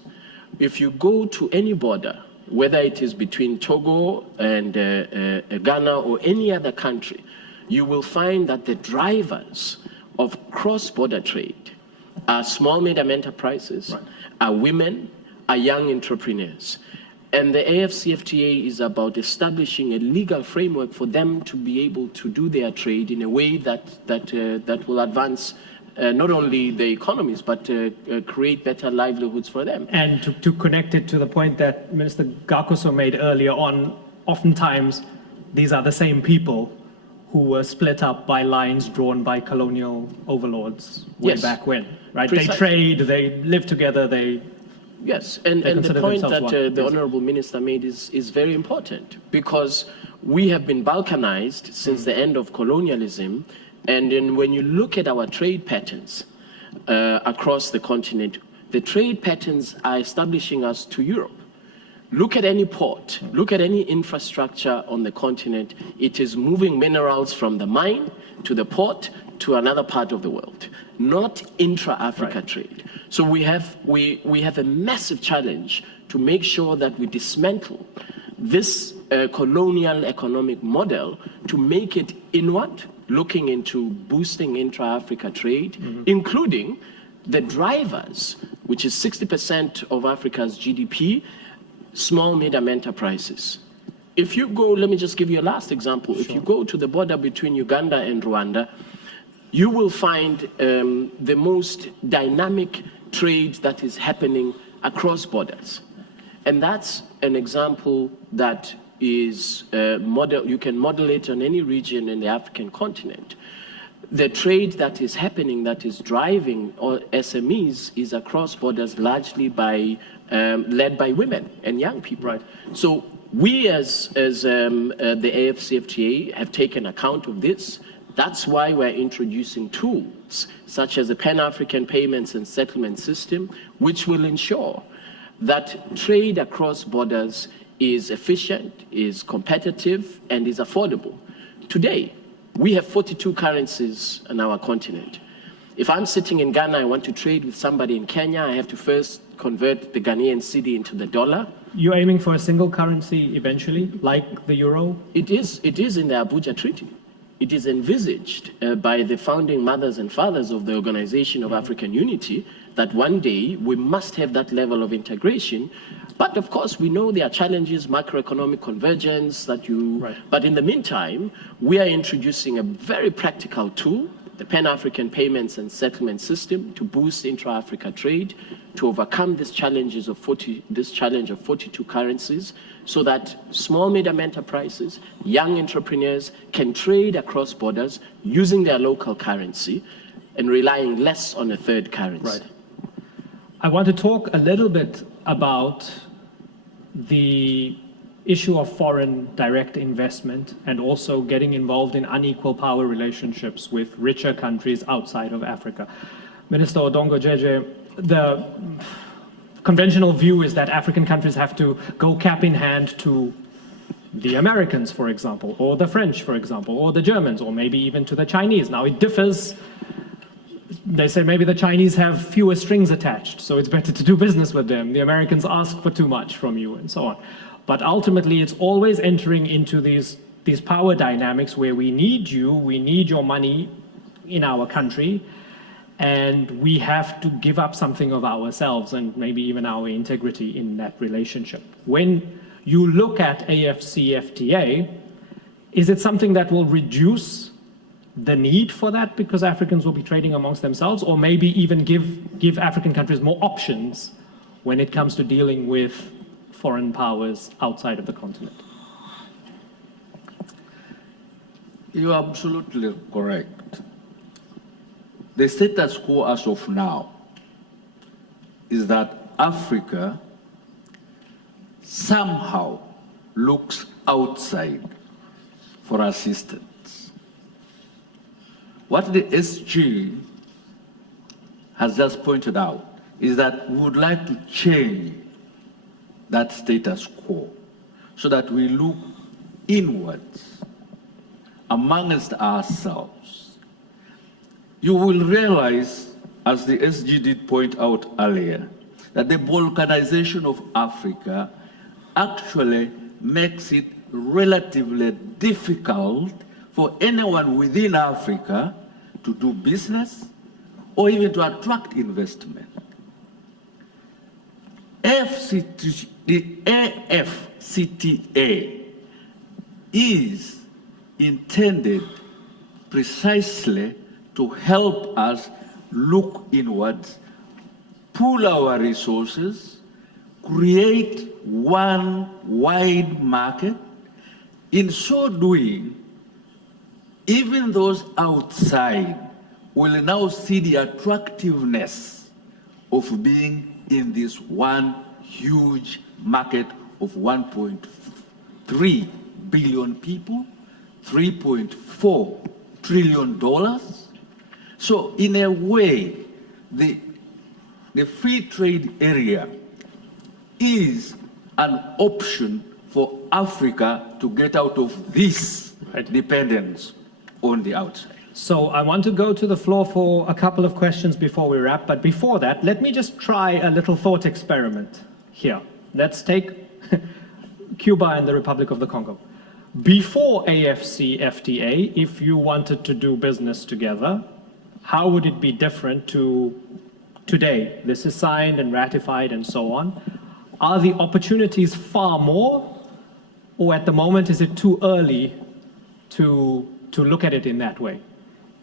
If you go to any border, whether it is between Togo and Ghana or any other country, you will find that the drivers of cross-border trade are small medium enterprises, are women, are young entrepreneurs. And the AFCFTA is about establishing a legal framework for them to be able to do their trade in a way that will advance not only the economies, but create better livelihoods for them. And to connect it to the point that Minister Gakoso made earlier on, oftentimes these are the same people who were split up by lines drawn by colonial overlords way back when, right? Precisely. They trade, they live together, they... Yes, and the point that the Honorable Minister made is very important, because we have been balkanized since the end of colonialism, and then when you look at our trade patterns across the continent, the trade patterns are establishing us to Europe. Look at any port, look at any infrastructure on the continent, it is moving minerals from the mine to the port to another part of the world, not intra-Africa trade. So we have a massive challenge to make sure that we dismantle this colonial economic model to make it inward, looking into boosting intra-Africa trade, including the drivers, which is 60% of Africa's GDP, small medium enterprises. If you go, let me just give you a last example. Sure. If you go to the border between Uganda and Rwanda, you will find the most dynamic trade that is happening across borders. And that's an example that is you can model it on any region in the African continent. the trade that is happening, that is driving SMEs, is across borders, largely led by women and young people. Right. So we, as the AFCFTA, have taken account of this. That's why we're introducing tools such as the Pan-African Payments and Settlement System, which will ensure that trade across borders is efficient, is competitive, and is affordable. Today, we have 42 currencies on our continent. If I'm sitting in Ghana, I want to trade with somebody in Kenya, I have to first convert the Ghanaian cedi into the dollar. You're aiming for a single currency eventually, like the euro? It is in the Abuja Treaty. It is envisaged by the founding mothers and fathers of the Organization of African Unity that one day we must have that level of integration. But of course, we know there are challenges, macroeconomic convergence Right. But in the meantime, we are introducing a very practical tool, the Pan-African Payments and Settlement System, to boost intra-Africa trade, to overcome this challenge of 42 currencies, so that small medium enterprises, young entrepreneurs can trade across borders using their local currency and relying less on a third currency. Right. I want to talk a little bit about the issue of foreign direct investment and also getting involved in unequal power relationships with richer countries outside of Africa. Minister Odongo Jeje, the conventional view is that African countries have to go cap in hand to the Americans, for example, or the French, for example, or the Germans, or maybe even to the Chinese. Now it differs. They say maybe the Chinese have fewer strings attached, so it's better to do business with them. The Americans ask for too much from you, and so on. But ultimately, it's always entering into these power dynamics where we need you, we need your money in our country, and we have to give up something of ourselves and maybe even our integrity in that relationship. When you look at AFCFTA, is it something that will reduce the need for that because Africans will be trading amongst themselves, or maybe even give African countries more options when it comes to dealing with foreign powers outside of the continent? You are absolutely correct. The status quo as of now is that Africa somehow looks outside for assistance. What the SG has just pointed out is that we would like to change that status quo so that we look inwards amongst ourselves. You will realize, as the SG did point out earlier, that the balkanization of Africa actually makes it relatively difficult for anyone within Africa to do business or even to attract investment. The AFCTA is intended precisely to help us look inwards, pool our resources, create one wide market. In so doing, even those outside will now see the attractiveness of being in this one huge market of 1.3 billion people, $3.4 trillion. So in a way, the free trade area is an option for Africa to get out of this dependence on the outside. So I want to go to the floor for a couple of questions before we wrap, but before that, let me just try a little thought experiment here. Let's take Cuba and the Republic of the Congo. Before AFCFTA, if you wanted to do business together, how would it be different to today? This is signed and ratified and so on. Are the opportunities far more, or at the moment is it too early to look at it in that way?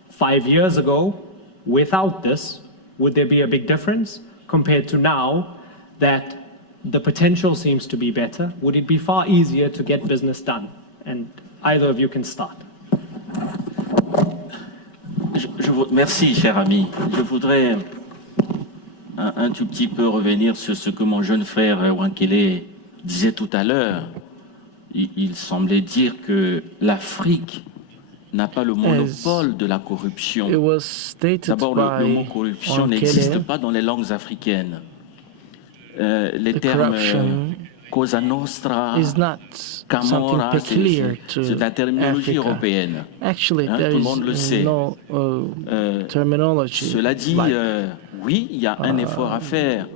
5 years ago, without this, would there be a big difference compared to now that the potential seems to be better? Would it be far easier to get business done? And either of you can start. Merci, cher ami. Je voudrais un tout petit peu revenir sur ce que mon jeune frère Wankele disait tout à l'heure. Il semblait dire que l'Afrique n'a pas le monopole de la corruption. It was stated D'abord, le mot by corruption Wankele, n'existe pas dans les langues africaines. Les termes corruption Cosa Nostra, is not something Camorra, peculiar c'est de la to terminologie Africa. européenne. Actually, Hein, there tout le monde le is sait. no terminology. Cela dit, like oui, il y a un effort à faire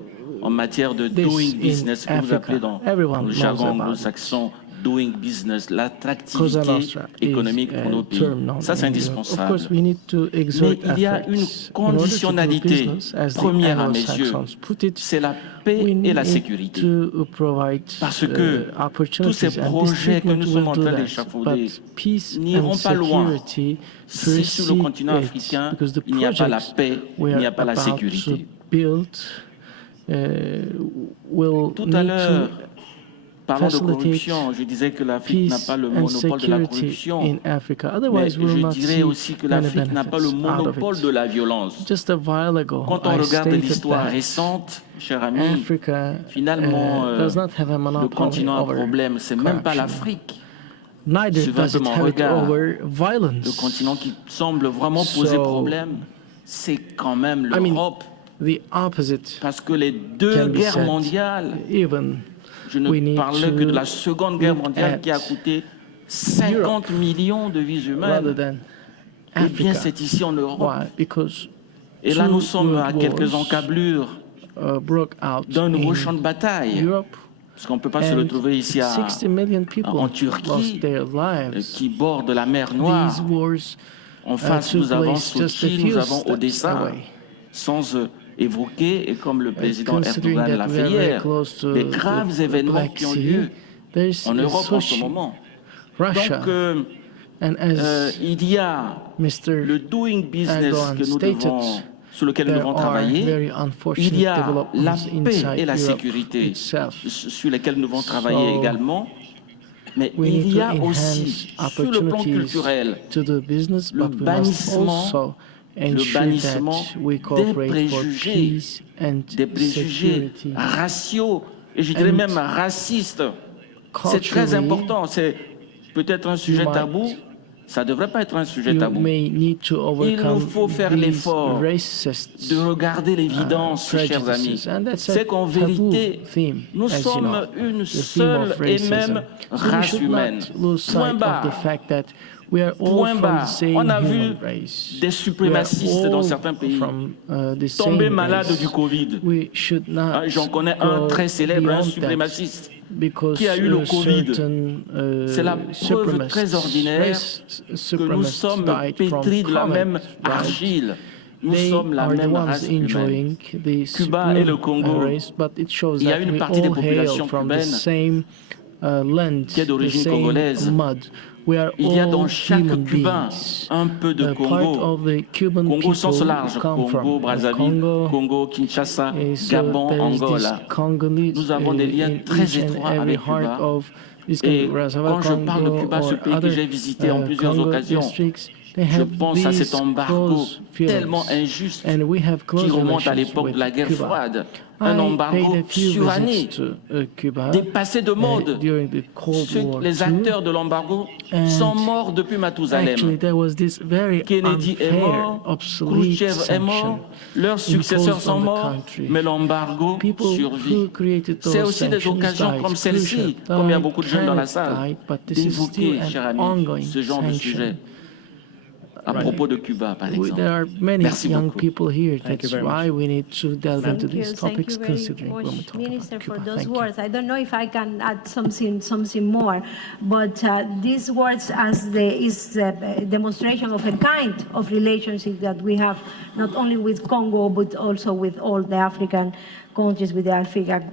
en matière de this doing in business, que vous Africa. appelez dans Everyone le knows jargon about it. anglo-saxon doing business, Cosa l'attractivité Nostra économique is pour a nos pays. term known Ça, c'est in Europe. Of indispensable. course, we need to Mais exert il y a efforts. une In order to do conditionnalité business, as the première à mes yeux, Anglo-Saxons put it, c'est la paix we et la need sécurité. to provide Parce que tous ces opportunities, and this projets que treatment nous will sommes en do train that. d'échafauder But peace n'iront and pas loin security si sur le continent precede it, africain, because the il n'y a pas la projects paix, we il n'y a are pas la about to sécurité. build will Tout à need l'heure, to parlant de facilitate corruption, je disais que l'Afrique n'a peace pas le and monopole de la security corruption. in Africa. Mais Otherwise, we will je not dirais see aussi que any l'Afrique n'a pas le benefits out of monopole it. de la violence. Just a while ago, Quand on I regarde stated l'histoire that récente, cher ami, Africa finalement, does not have a le monopoly continent a un over problème. C'est même pas corruption. l'Afrique. Neither Suivant un does peu it mon have it regard, over le violence. continent qui semble vraiment poser So, problème, c'est quand même I mean, l'Europe. the opposite Parce que les deux can be guerres said. mondiales, Even je ne we need parlais to que de la Seconde Guerre look mondiale at qui a coûté 50 millions de vies rather humaines. than Eh bien, Africa. c'est ici en Europe. Why? Because Et là, two nous sommes à world quelques wars, encablures broke out d'un nouveau in champ de bataille. Europe, Parce qu'on ne peut pas se and retrouver ici 60 million people en Turquie, lost their lives. qui borde la mer Noire. These wars En face, took nous avons place just a Sochi, nous few avons steps Odessa, away. sans évoquer, et comme le président Considering Erdogan that l'a we fait are very hier, close to des the graves événements Black qui ont Sea, lieu there's en Europe en ce Sochi, moment. Russia, Donc, and as il y a Mr. le doing business Erdogan que nous stated, devons, sur lequel nous there devons are travailler. very Il unfortunate y a la developments paix inside et la Europe sécurité itself. sur lesquelles nous devons travailler So, également. Mais We il need y to a enhance aussi, sur le plan opportunities culturel, to do business, le but we must bannissement- also le ensure bannissement that we des cooperate for préjugés, peace and des préjugés security. raciaux, et je dirais And même racistes. C'est très Culturally, important. C'est peut-être un sujet might- tabou. Ça ne devrait pas être un sujet you tabou. may need to overcome faut faire these l'effort racist De regarder l'évidence, chers amis. prejudices. And that's a C'est qu'en taboo vérité, theme, nous as you sommes know, une the theme seule of et racism. même So we race should humaine. not lose Point sight of barre. the fact that we are all Point from barre. the same On a vu human race. des suprémacistes We are dans all certains pays from, the tomber same malades race. du Covid. We should not Ah, j'en connais un go très célèbre, un beyond that, suprémaciste. because qui a eu le Covid. certain, C'est la preuve très ordinaire que nous sommes pétris de la même argile. Nous They sommes la are the même ones race humaine. enjoying the Cuba et le supreme, Congo, race, but it shows il y a that une we partie des all hail populations from the cubaines same land, qui est the d'origine same congolaise. mud. We are Il y a all dans chaque human Cubain beings. un peu de Part Congo. of the Cuban Congo sens people large, come Congo, from Brazzaville, Congo, Congo, Kinshasa, and so Gabon, there is this Angola. Congolese, Nous avons des liens in très each and étroits every avec heart Cuba. of this Et Brazzaville, quand je parle de Congo, Cuba, ce or pays que other, j'ai visité en plusieurs Congo occasions, districts, they je have pense à cet these embargo close feelings. tellement injuste And we have close qui remonte à relations l'époque with de la guerre Cuba. froide. Un I embargo paid a few suranné, visits to Cuba dépassé de mode. during the Cold War Les II. acteurs de l'embargo And sont morts depuis Actually, Mathusalem. there was this very Kennedy est unfair, mort, obsolete Khrouchtchev est sanction mort, leurs successeurs imposed sont on the morts, country. mais l'embargo People who survit. created those C'est aussi des sanctions occasions died. comme celle-ci, Khrushchev comme il y a died, beaucoup de jeunes dans la Kennedy salle, died, but this is d'évoquer, still cher an ami, ongoing ce genre de sanction. sujet. À propos de Cuba, par exemple. There are many Merci young beaucoup. people here. Thank you That's very why we need to delve into Thank you, these thank topics, you very considering when we much, talk Minister, about for Cuba. those Thank you. words. I don't know if I can add something more, but these words is a demonstration of a kind of relationship that we have not only with Congo but also with all the African countries, with the African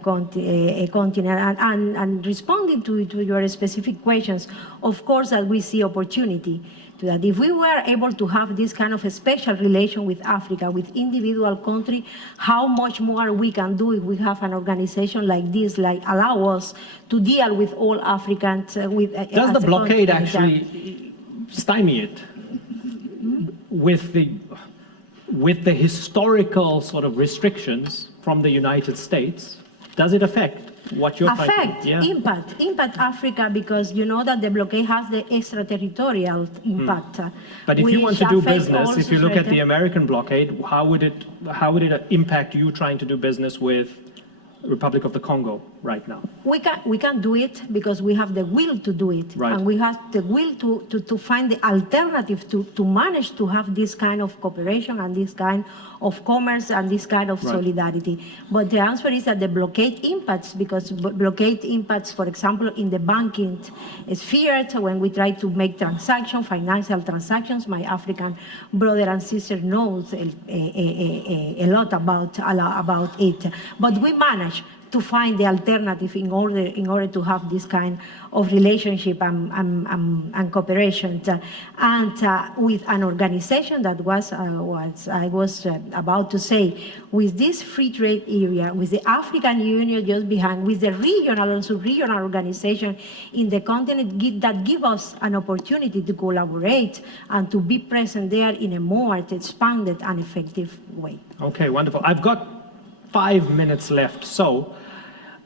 continent, and responding to your specific questions. Of course, that we see opportunity. To that. If we were able to have this kind of a special relation with Africa, with individual country, how much more we can do if we have an organization like this, like allow us to deal with all Africans. Does the blockade actually stymie it? With the with the historical sort of restrictions from the United States, does it affect what you're trying to do? Impact Africa, because you know that the blockade has the extraterritorial impact. But if you want to do which affects business, if you look at the certain- American blockade, how would it impact you trying to do business with Republic of the Congo right now? We can do it because we have the will to do it. Right. And we have the will to find the alternative to manage to have this kind of cooperation and this kind of commerce and this kind of Right. solidarity. But the answer is that the blockade impacts, because blockade impacts, for example, in the banking sphere, when we try to make transactions, financial transactions. My African brother and sister knows a lot about it. But we manage to find the alternative in order to have this kind of relationship and cooperation. And with an organization that was I was about to say, with this free trade area, with the African Union just behind, with the regional organization in the continent that give us an opportunity to collaborate and to be present there in a more expanded and effective way. Okay, wonderful. I've got 5 minutes left, so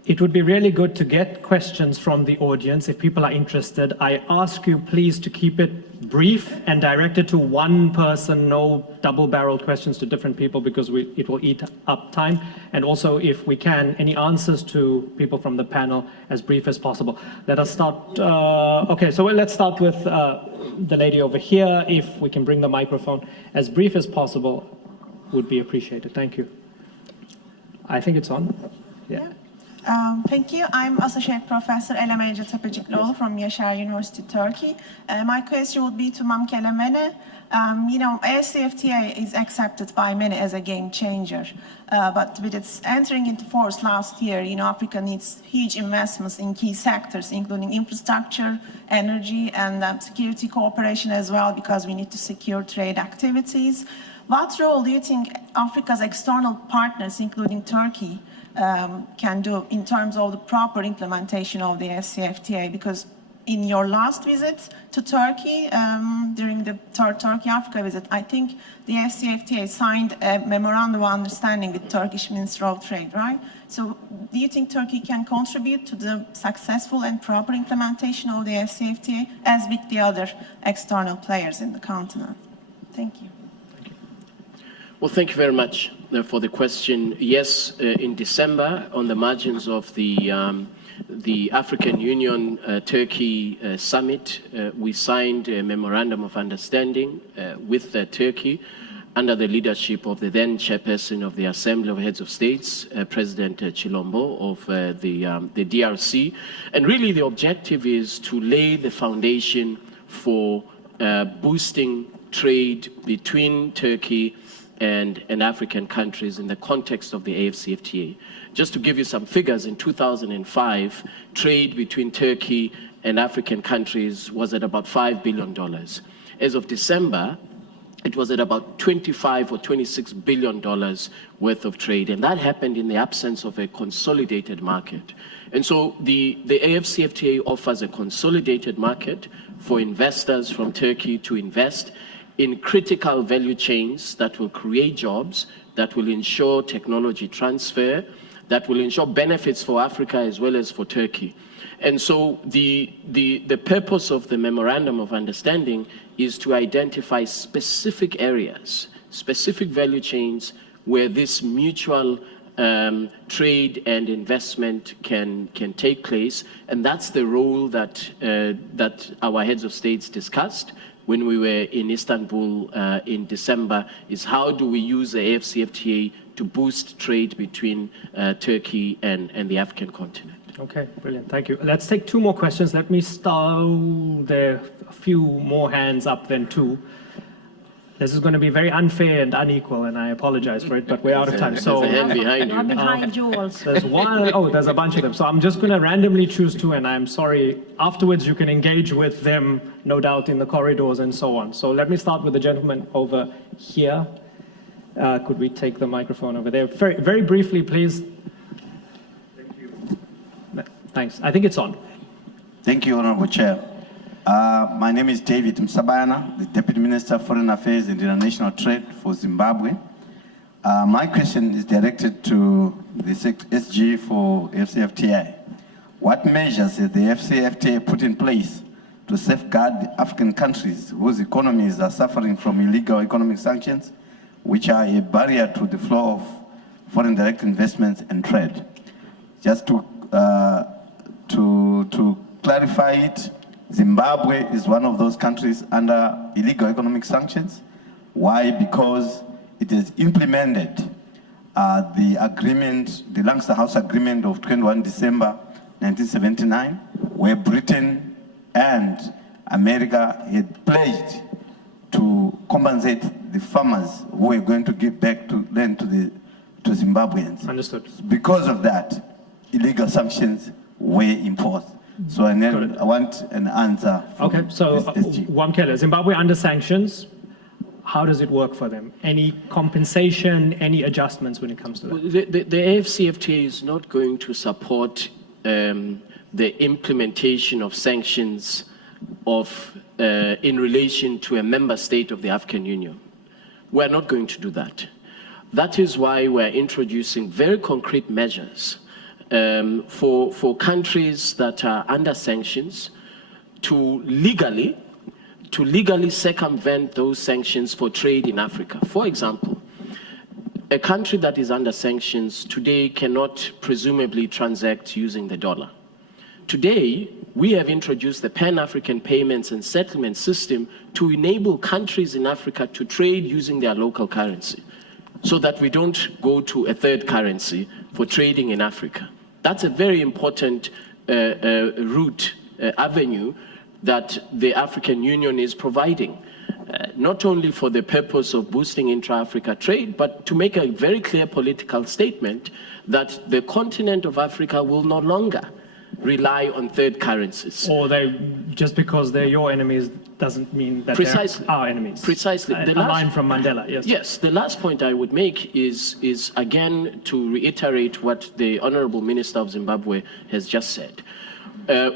it would be really good to get questions from the audience if people are interested. I ask you please to keep it brief and directed to one person, no double-barreled questions to different people, because it will eat up time. And also, if we can, any answers to people from the panel as brief as possible. Let us start. Okay, so let's start with the lady over here. If we can bring the microphone, as brief as possible would be appreciated. Thank you. I think it's on. Yeah. Thank you. I'm Associate Professor Eleme Ece Tepecikloğlu from Yaşar University, Turkey. My question would be to Mam Kelemene. AFCFTA is accepted by many as a game changer, but with its entering into force last year, Africa needs huge investments in key sectors, including infrastructure, energy, and security cooperation as well, because we need to secure trade activities. What role do you think Africa's external partners, including Turkey, can do in terms of the proper implementation of the AFCFTA? Because in your last visit to Turkey, during the third Turkey-Africa visit, I think the AFCFTA signed a memorandum of understanding with Turkish Minister of Trade, right? So do you think Turkey can contribute to the successful and proper implementation of the AFCFTA as with the other external players in the continent? Thank you. Well, thank you very much for the question. Yes, in December, on the margins of the African Union Turkey summit, we signed a memorandum of understanding with Turkey under the leadership of the then chairperson of the Assembly of Heads of States, President Chilombo of the DRC. And really the objective is to lay the foundation for boosting trade between Turkey and African countries in the context of the AFCFTA. Just to give you some figures, in 2005, trade between Turkey and African countries was at about $5 billion. As of December, it was at about $25 or $26 billion worth of trade, and that happened in the absence of a consolidated market. And so the AFCFTA offers a consolidated market for investors from Turkey to invest in critical value chains that will create jobs, that will ensure technology transfer, that will ensure benefits for Africa as well as for Turkey. And so the purpose of the Memorandum of Understanding is to identify specific areas, specific value chains where this mutual trade and investment can take place. And that's the role that our heads of states discussed when we were in Istanbul in December, is how do we use the AFCFTA to boost trade between Turkey and the African continent. Okay, brilliant. Thank you. Let's take 2 more questions. Let me start. There are a few more hands up than 2. This is going to be very unfair and unequal, and I apologize for it, but we're out of time. So there's a hand behind you. I'm behind you also. there's one. Oh, there's a bunch of them. So I'm just going to randomly choose 2, and I'm sorry. Afterwards, you can engage with them, no doubt, in the corridors and so on. So let me start with the gentleman over here. Could we take the microphone over there? Very, very briefly, please. Thank you. Thanks. I think it's on. Thank you, Honorable Chair. My name is David Msabana, the Deputy Minister of Foreign Affairs and International Trade for Zimbabwe. My question is directed to the SG for FCFTA. What measures has the FCFTA put in place to safeguard the African countries whose economies are suffering from illegal economic sanctions, which are a barrier to the flow of foreign direct investments and trade? Just to clarify it, Zimbabwe is one of those countries under illegal economic sanctions. Why? Because it has implemented the agreement, the Lancaster House Agreement of 21 December 1979, where Britain and America had pledged to compensate the farmers who were going to give back to land to Zimbabweans. Understood. Because of that, illegal sanctions were imposed. So I want an answer from Okay, so SG. Wamkele, Zimbabwe under sanctions, how does it work for them? Any compensation, any adjustments when it comes to that? The AFCFTA is not going to support the implementation of sanctions in relation to a member state of the African Union. We're not going to do that. That is why we're introducing very concrete measures for countries that are under sanctions to legally circumvent those sanctions for trade in Africa. For example, a country that is under sanctions today cannot presumably transact using the dollar. Today, we have introduced the Pan-African Payments and Settlement System to enable countries in Africa to trade using their local currency, so that we don't go to a third currency for trading in Africa. That's a very important avenue that the African Union is providing, not only for the purpose of boosting intra-Africa trade, but to make a very clear political statement that the continent of Africa will no longer rely on third currencies. Or just because they're your enemies doesn't mean that Precisely. they're our enemies. Precisely. A line from Mandela, yes. Yes, the last point I would make is again to reiterate what the Honorable Minister of Zimbabwe has just said.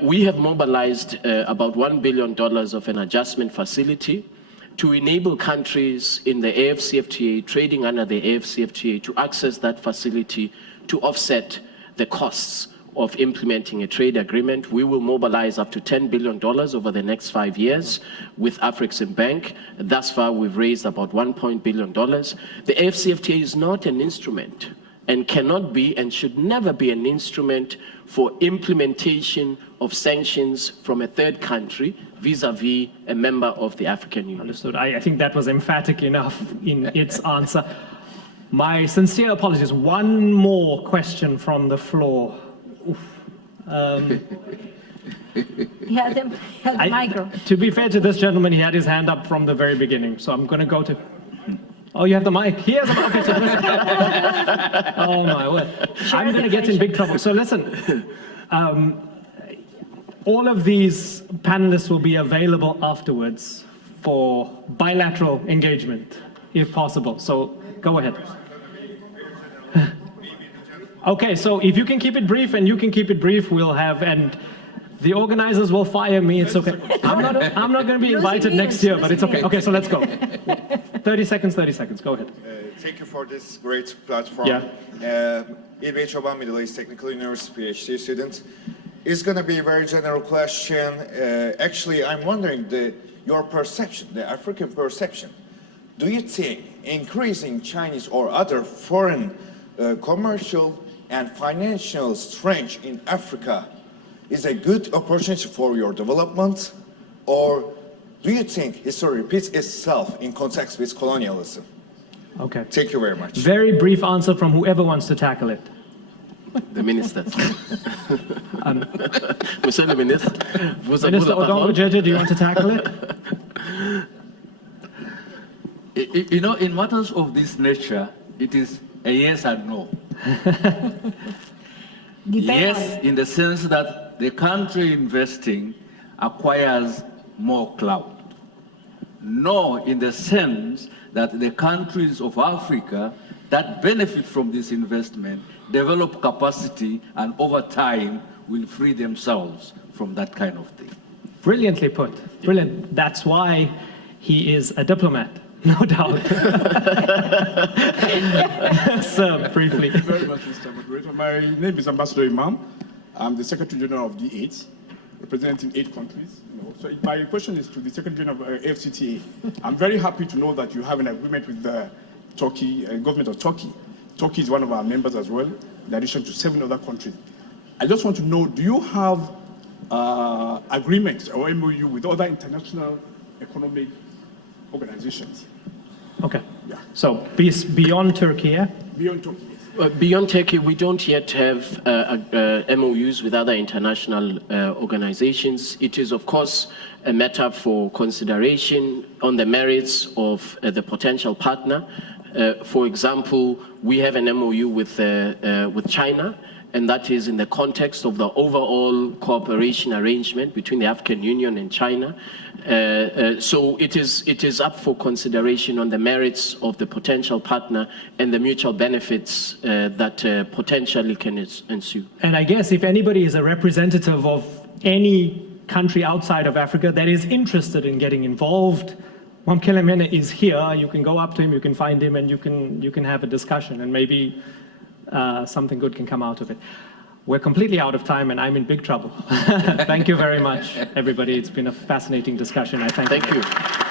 We have mobilized about $1 billion of an adjustment facility to enable countries in the AFCFTA, trading under the AFCFTA, to access that facility to offset the costs of implementing a trade agreement. We will mobilize up to $10 billion over the next 5 years with Afreximbank. Thus far, we've raised about $1 billion. The AFCFTA is not an instrument and cannot be and should never be an instrument for implementation of sanctions from a third country vis-a-vis a member of the African Union. Understood. I think that was emphatic enough in its answer. My sincere apologies. One more question from the floor. He had the micro. To be fair to this gentleman, he had his hand up from the very beginning, so I'm going to go to... Oh, you have the mic. He has a mic. Okay, so listen. Oh, my word. I'm going to get in big trouble. So listen, all of these panelists will be available afterwards for bilateral engagement, if possible. So go ahead. Okay, so if you can keep it brief and you can keep it brief, we'll have, and the organizers will fire me, it's okay. I'm not going to be invited next year, but it's okay. Okay, so let's go. 30 seconds, go ahead. Thank you for this great platform. Yeah. İlbey Çoban, Middle East Technical University PhD student. It's going to be a very general question. Actually, I'm wondering your perception, the African perception. Do you think increasing Chinese or other foreign commercial and financial strength in Africa is a good opportunity for your development, or do you think history repeats itself in context with colonialism? Okay. Thank you very much. Very brief answer from whoever wants to tackle it. The minister. Monsieur le ministre, vous avez Minister la parole. Odongo Jeje, do you want to tackle it? You know, in matters of this nature, it is a yes and no. Yes, in the sense that the country investing acquires more clout. No, in the sense that the countries of Africa that benefit from this investment develop capacity and over time will free themselves from that kind of thing. Brilliantly put. Brilliant. That's why he is a diplomat, no doubt. Sir, briefly. Thank you very much, Mr. Moderator. My name is Ambassador Imam. I'm the Secretary General of D8, representing 8 countries. So my question is to the Secretary General of FCTA. I'm very happy to know that you have an agreement with the Turkey, government of Turkey. Turkey is one of our members as well, in addition to 7 other countries. I just want to know, do you have agreements or MOU with other international economic organizations? Okay. Yeah. So beyond Turkey, yeah? Beyond Turkey. Beyond Turkey, we don't yet have MOUs with other international organizations. It is, of course, a matter for consideration on the merits of the potential partner. For example, we have an MOU with China, and that is in the context of the overall cooperation arrangement between the African Union and China. So it is up for consideration on the merits of the potential partner and the mutual benefits that potentially can ensue. And I guess if anybody is a representative of any country outside of Africa that is interested in getting involved, Mamkelemene is here. You can go up to him, you can find him, and you can have a discussion, and maybe something good can come out of it. We're completely out of time, and I'm in big trouble. Thank you very much, everybody. It's been a fascinating discussion. I thank you. Thank you.